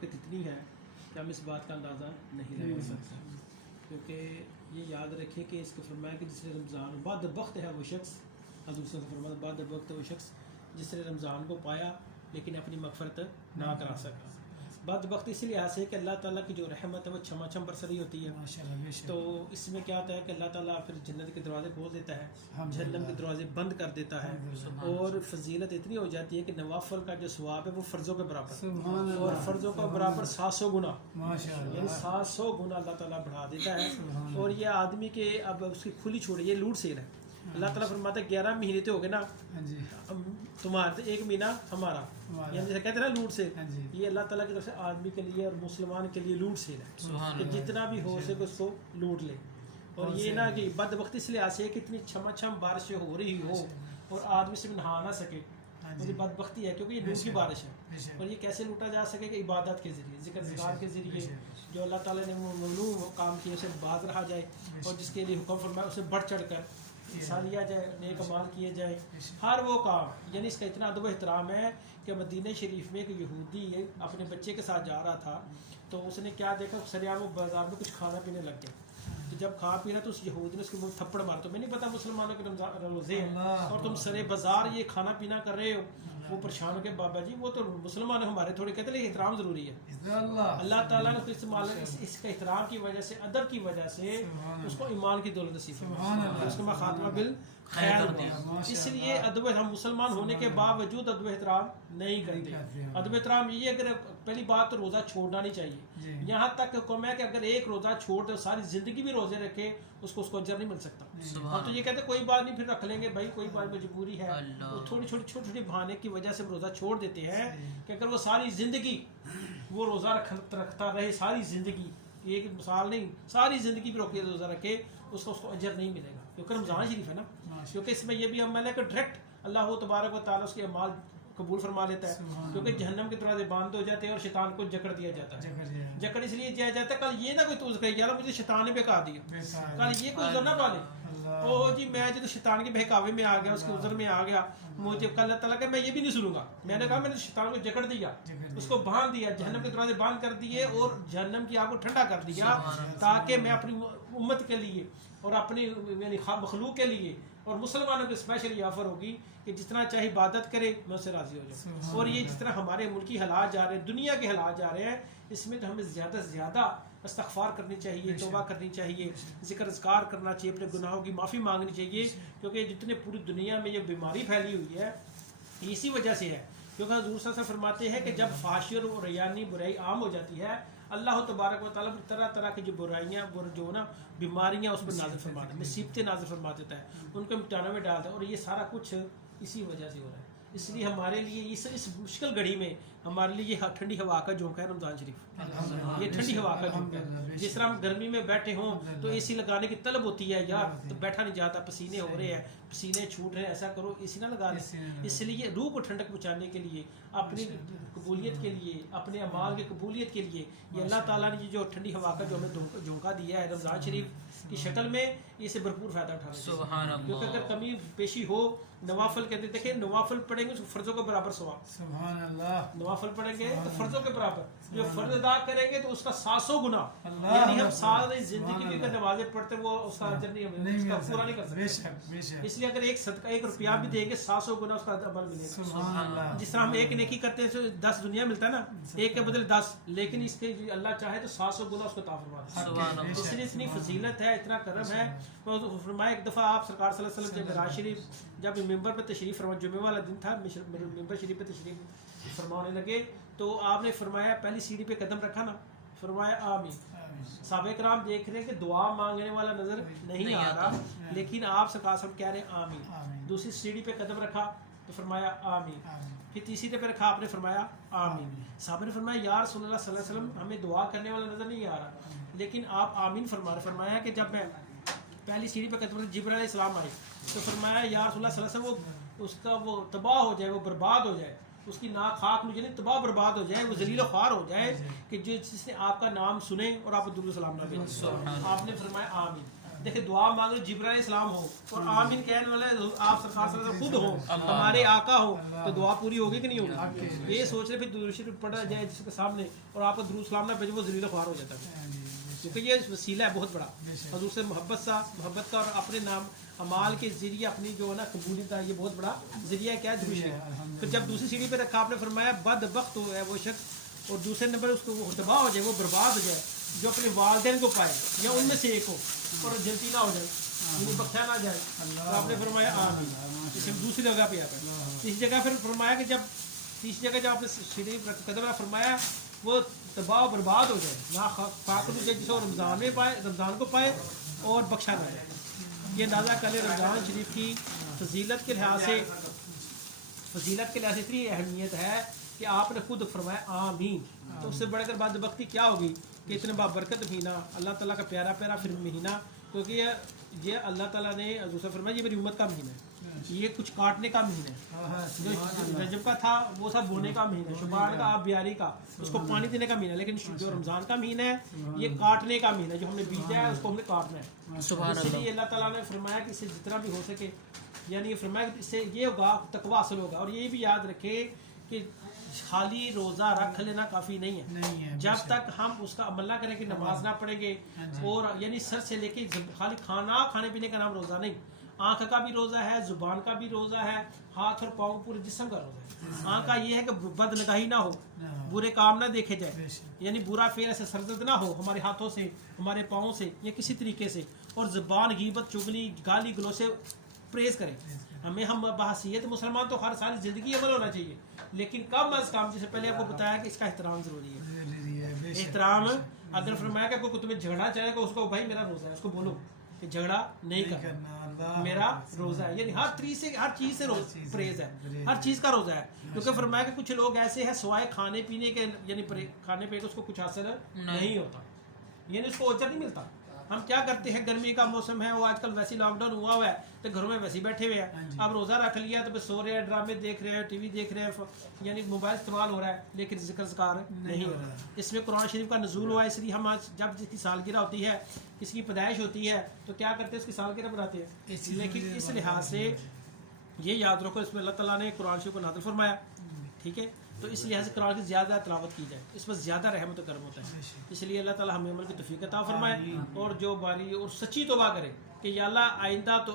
برکت اتنی ہے کہ ہم اس بات کا اندازہ نہیں لگا سکتے، کیونکہ یہ یاد رکھے کہ اس کو فرمایا کہ جس نے رمضان بعد وقت ہے وہ شخص، حضور صلی اللہ علیہ وسلم فرمایا بعد وقت وہ شخص جس نے رمضان کو پایا لیکن اپنی مغفرت نہ کرا سکا۔ بعد وقت اسی لحاظ سے کہ اللہ تعالیٰ کی جو رحمت ہے وہ چھما چھم برسری ہوتی ہے، تو اس میں کیا ہوتا ہے کہ اللہ تعالیٰ پھر جنت کے دروازے کھول دیتا ہے، جہنم کے دروازے بند کر دیتا ہے، اور فضیلت اتنی ہو جاتی ہے کہ نوافل کا جو ثواب ہے وہ فرضوں کے برابر، اور فرضوں کا برابر 700 گنا، یعنی 700 گنا اللہ تعالیٰ بڑھا دیتا ہے۔ اور یہ آدمی کے اب اس کی کھلی چھوڑ، یہ لوٹ سیل ہے۔ اللہ تعالیٰ فرماتا ہے 11 مہینے تو ہو گئے نا تمہارے، 1 مہینہ ہمارا، یعنی جیسے کہتے ہیں نا لوٹ سے، یہ اللہ تعالیٰ کی طرف سے آدمی کے لیے اور مسلمان کے لیے لوٹ سیل ہے کہ جتنا بھی ہو سکے اس کو لوٹ لے۔ اور یہ نا کہ بد وقت اس لیے آسے کہ اتنی چھما چھم بارشیں ہو رہی ہو اور آدمی سے نہا نہ سکے، یہ بد بختی ہے، کیونکہ یہ لوٹ کی بارش ہے۔ اور یہ کیسے لوٹا جا سکے کہ عبادت کے ذریعے، ذکر اذکار کے ذریعے، جو اللہ تعالیٰ نے ممنوع کام کیے اسے باز رہا جائے، اور جس کے لیے حکم فرمایا اسے بڑھ چڑھ کر حصہ لیا جائے، نیک اعمال کیے جائے، ہر وہ کام۔ یعنی اس کا اتنا ادب و احترام ہے کہ مدینہ شریف میں ایک یہودی اپنے بچے کے ساتھ جا رہا تھا، تو اس نے کیا دیکھا، سریعام وہ بازار میں کچھ کھانا پینے لگ گیا، تو جب کھا پی رہا تو اس یہودی نے اس کے منہ تھپڑ مارا، تو میں نہیں پتا مسلمانوں کے روزے ہیں اور تم سرے بازار یہ کھانا پینا کر رہے ہو۔ وہ پریشان ہو کے بابا جی وہ تو مسلمان ہمارے تھوڑے کہتے ہیں احترام ضروری ہے۔ اللہ تعالیٰ نے اس کا احترام کی وجہ سے، ادب کی وجہ سے اس کو ایمان کی دولت نصیب ہے، اس کا خاتمہ بالخیر ہوا۔ اس لیے ادب، ہم مسلمان ہونے کے باوجود ادب احترام نہیں کرتے۔ ادب احترام یہ، اگر پہلی بات تو روزہ چھوڑنا نہیں چاہیے، یہاں تک حکم ہے کہ اگر ایک روزہ چھوڑ دے ساری زندگی بھی روزے رکھے اس کو اجر نہیں مل سکتا۔ ہم تو یہ کہتے کوئی بات نہیں پھر رکھ لیں گے، بھائی کوئی بات مجبوری ہے، وہ تھوڑی چھوٹی بہانے کی وجہ سے روزہ چھوڑ دیتے ہیں، کہ اگر وہ ساری زندگی وہ روزہ رکھتا رہے، ساری زندگی، ایک مثال نہیں، ساری زندگی بھی روکے روزہ رکھے، اس کو اجر نہیں ملے گا، کیونکہ رمضان شریف ہے نا، کیونکہ اس میں یہ بھی عمل ہے کہ ڈائریکٹ اللہ تبارک و تعالیٰ اس کے اعمال قبول فرما لیتا ہے، کیونکہ جہنم کے دروازے بند ہو جاتے ہیں اور شیطان کو جکڑ دیا جاتا ہے۔ جکڑ اس لیے دیا جاتا ہے کل یہ نہ کوئی تو کہے یار مجھے شیطان نے بہکا دیا، کل یہ کوئی عذر نہ پالے، او جی میں جو شیطان کے بہکاوے میں آ گیا، اس کے عذر میں آ گیا، مجھے کل اللہ تعالیٰ کہ میں یہ بھی نہیں سنوں گا۔ میں نے کہا میں نے شیطان کو جکڑ دیا، اس کو باندھ دیا، جہنم کے دروازے بند کر دیے اور جہنم کی آگ کو ٹھنڈا کر دیا، تاکہ میں اپنی امت کے لیے اور اپنی یعنی مخلوق کے لیے اور مسلمانوں کے اسپیشل یہ آفر ہوگی کہ جتنا چاہے عبادت کرے میں اس سے راضی ہو جاؤں۔ اور یہ جس طرح ہمارے ملکی حالات جا رہے ہیں، دنیا کے حالات جا رہے ہیں، اس میں تو ہمیں زیادہ سے زیادہ استغفار کرنی چاہیے، توبہ کرنی چاحیے، ذکر اذکار کرنا چاہیے، اپنے گناہوں کی معافی مانگنی چاہیے، کیونکہ جتنے پوری دنیا میں یہ بیماری پھیلی ہوئی ہے اسی وجہ سے ہے، کیونکہ حضور صلی اللہ علیہ وسلم فرماتے ہیں کہ جب فحاشی اور ریانی برائی عام ہو جاتی ہے، اللہ تبارک و تعالیٰ طرح طرح کی جو برائیاں جو نا بیماریاں اس پر نازل فرماتا ہے، مصیبتیں نازل فرما دیتا ہے، ان کو امتحانوں میں ڈالتا ہے، اور یہ سارا کچھ اسی وجہ سے ہو رہا ہے۔ اس لیے ہمارے لیے اس مشکل گھڑی میں ہمارے لیے یہ ٹھنڈی ہوا کا جھونکا ہے رمضان شریف، یہ ٹھنڈی ہوا کا جھونکا ہے۔ جس طرح ہم گرمی میں بیٹھے ہوں تو اے سی لگانے کی طلب ہوتی ہے، یار تو بیٹھا نہیں جاتا، پسینے ہو رہے ہیں، پسینے چھوٹ رہے ہیں، ایسا کرو اے سی نہ لگا لیں۔ اس لیے روح کو ٹھنڈک پہنچانے کے لیے، اپنی قبولیت کے لیے، اپنے اعمال کی قبولیت کے لیے، یہ اللہ تعالیٰ نے جو ٹھنڈی ہوا کا جو ہمیں جھونکا دیا ہے رمضان شریف کی شکل میں، اسے بھرپور فائدہ اٹھانا چاہیے، کیونکہ اگر کمی پیشی ہو نوافل کہتے ہیں، دیکھیں نوافل پڑھیں گے تو فرضوں کے برابر ثواب، سبحان اللہ، نوافل پڑھیں گے تو فرضوں کے برابر، جو فرض ادا کریں گے تو اس کا 700 گنا، یعنی ہم ساری زندگی میں اگر نمازیں پڑھتے وہ اس کا اجر نہیں اس کا پورا نہیں کر سکتے۔ اس لیے اگر ایک صدقہ 1 روپیہ بھی دیں گے 700 گنا اس کا عمل ملے گا۔ جس طرح ہم ایک نیکی کرتے ہیں تو 10 دنیا ملتا ہے نا، ایک کے بدلے 10، لیکن اس کے اللہ چاہے تو 700 گنا اس کو عطا فرما دے۔ اس لیے اتنی فضیلت ہے، اتنا کرم ہے۔ فرمایا ایک دفعہ آپ سرکار صلی اللہ علیہ وسلم جب معراج شریف جب ممبر پہ تشریف فرما، جمعے والا دن تھا، ممبر شریف پہ تشریف فرمانے لگے تو آپ نے فرمایا پہلی سیڑھی پہ قدم رکھا نا، فرمایا آمین۔ صحابہ کرام دیکھ رہے ہیں کہ دعا مانگنے والا نظر نہیں آ رہا، لیکن آپ سرکار صاحب کہہ رہے ہیں آمین۔ دوسری سیڑھی پہ قدم رکھا تو فرمایا آمین، پھر تیسری پہ رکھا آپ نے فرمایا آمین۔ صحابہ نے فرمایا یا رسول اللہ صلی اللہ علیہ وسلم ہمیں دعا کرنے والا نظر نہیں آ رہا، لیکن آپ آمین فرما رہے۔ فرمایا کہ جب میں پہلی سیڑھی پہ قدم جبرائیل علیہ السلام آئے تو فرمایا یا رسول اللہ صلی اللہ علیہ وسلم اس کا وہ تباہ ہو جائے، وہ برباد ہو جائے، اس کی ناک خاک مجھے نہیں تباہ برباد ہو جائے، وہ ذلیل و خوار ہو جائے کہ جس نے آپ کا نام سنے اور آپ درود و سلام نہ بھیجے۔ آپ نے فرمایا آمین۔ دیکھیں دعا مانگ رہے جبرائیل علیہ السلام ہو اور آمین کہنے والے آپ سرکار صلی اللہ علیہ وسلم خود ہو ہمارے آقا ہو تو دعا پوری ہوگی کہ نہیں ہوگی؟ یہ سوچ رہے پھر درود شریف پڑھا جائے جس کے سامنے اور آپ کو درود سلام نہ بھیجے وہ ذلیل و خوار ہو جاتا ہے، کیونکہ یہ وسیلہ ہے بہت بڑا حضور سے محبت کا اور اپنے نام اعمال کے ذریعے اپنی جو ہے نا قبولیت کا یہ بہت بڑا ذریعہ کیا ہے درود شریف۔ پھر جب دوسری سیڑھی پہ رکھا آپ نے فرمایا بدبخت ہو ہے وہ شخص اور دوسرے نمبر اس کو وہ تباہ ہو جائے وہ برباد ہو جائے جو اپنے والدین کو پائے یا ان میں سے ایک ہو اور جلتی نہ ہو جائے یعنی بخشا نہ جائے، تو آپ نے فرمایا آمین۔ اس دوسری جگہ پہ آتا ہے تیسری جگہ پھر فرمایا کہ تیسری جگہ جب آپ نے شریف قدم میں فرمایا وہ تباہ و برباد ہو جائے نہ فاقد ہو جائے جسے وہ رمضان کو پائے اور بخشا نہ جائے۔ یہ اندازہ کر لیں رمضان شریف کی فضیلت کے لحاظ سے اتنی اہمیت ہے کہ آپ نے خود فرمایا آمین، تو اس سے بڑھ کر بدبختی کیا ہوگی کہ اتنے بابرکت مہینہ اللہ تعالیٰ کا پیارا پھر مہینہ، کیونکہ یہ اللہ تعالیٰ نے حضور سے فرمایا یہ میری امت کا مہینہ ہے، یہ کچھ کاٹنے کا مہینہ ہے، جو رجب کا تھا وہ تھا بونے کا مہینہ، شعبان کا آپ بیاری کا اس کو پانی دینے کا مہینہ، لیکن جو رمضان کا مہینہ ہے یہ کاٹنے کا مہینہ ہے، جو ہم نے بیجا ہے اس کو ہم نے کاٹنا ہے۔ اسی لیے اللہ تعالیٰ نے فرمایا کہ اس سے جتنا بھی ہو سکے، یعنی فرمایا کہ اس سے یہ ہوگا تقوی حاصل ہوگا، اور یہ بھی یاد رکھے کہ خالی روزہ رکھ لینا کافی نہیں ہے، جب تک ہم اس کا عمل نہ کریں کہ نماز نہ پڑھیں گے اور یعنی سر سے لے کے خالی کھانے پینے کا نام روزہ نہیں، آنکھ کا بھی روزہ ہے، زبان کا بھی روزہ ہے، ہاتھ اور پاؤں پورے جسم کا روزہ ہے۔ آنکھ کا یہ ہے کہ بد نگاہی نہ ہو، برے کام نہ دیکھے جائے، یعنی برا فعل ایسے سرزد نہ ہو ہمارے ہاتھوں سے ہمارے پاؤں سے یا کسی طریقے سے، اور زبان غیبت چغلی گالی گلو سے پریز کریں۔ ہم بحیثیت مسلمان تو ہر ساری زندگی عمل ہونا چاہیے، لیکن کم از کم جسے پہلے آپ کو بتایا کہ اس کا احترام ضروری ہے۔ احترام اگر فرمایا کہ کوئی تمہیں جھگڑا چاہے گا اس کو بھائی میرا روزہ ہے، اس کو بولو کہ جھگڑا نہیں کرنا میرا روزہ ہے، یعنی ہر چیز سے پرہیز ہے، ہر چیز کا روزہ ہے، کیونکہ فرمایا کہ کچھ لوگ ایسے ہیں سوائے کھانے پینے کے یعنی کھانے پہ اس کو کچھ حاصل نہیں ہوتا، یعنی اس کو اجر نہیں ملتا۔ ہم کیا کرتے ہیں گرمی کا موسم ہے وہ آج کل ویسے لاک ڈاؤن ہوا ہے تو گھروں میں ویسے بیٹھے ہوئے ہیں، اب روزہ رکھ لیا تو پھر سو رہے ہیں، ڈرامے دیکھ رہے ہیں، ٹی وی دیکھ رہے ہیں، یعنی موبائل استعمال ہو رہا ہے لیکن ذکر اذکار نہیں ہو رہا۔ اس میں قرآن شریف کا نزول ہوا ہے، اس لیے ہم آج جب جس کی سالگرہ ہوتی ہے کسی کی پیدائش ہوتی ہے تو کیا کرتے ہیں اس کی سالگرہ بناتے ہیں، لیکن اس لحاظ سے یہ یاد رکھو اس میں اللہ تعالیٰ نے قرآن شریف کو نازل فرمایا، ٹھیک ہے، تو اس لحاظ سے قرآن کی زیادہ تلاوت کی جائے، اس پر زیادہ رحمت و کرم ہوتا ہے، اس لیے اللہ تعالیٰ ہمیں عمل کی توفیق عطا فرمائے، اور جو باری اور سچی توبہ کرے کہ یا اللہ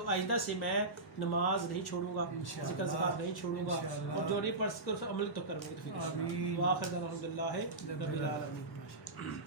آئندہ سے میں نماز نہیں چھوڑوں گا، ذکر اذکار نہیں چھوڑوں گا، اور جو نہیں پڑھ سکے اس عمل تو کرنے کی توفیق عطا فرمائے۔ وآخر دعوانا الحمدللہ رب العالمین۔